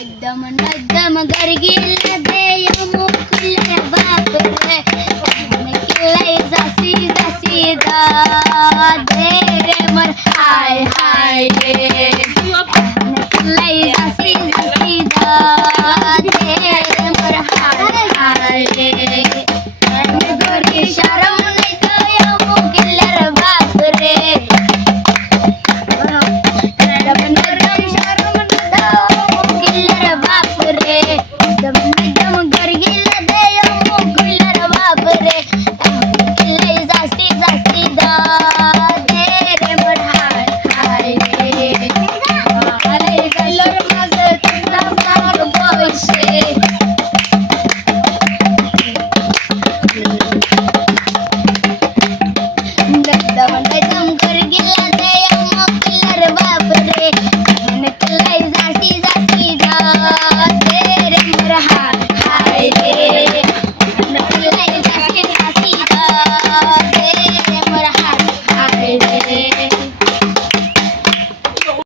एकदम एकदम गर्गिल देय मोकले बाप रे किल्ले जासी जासी दा दे रे मर हाय हाय रे किल्ले जासी जासी दा दे रे मर हाय हाय रे गोरी शरम नहीं तो या मोकले बाप रे Hi,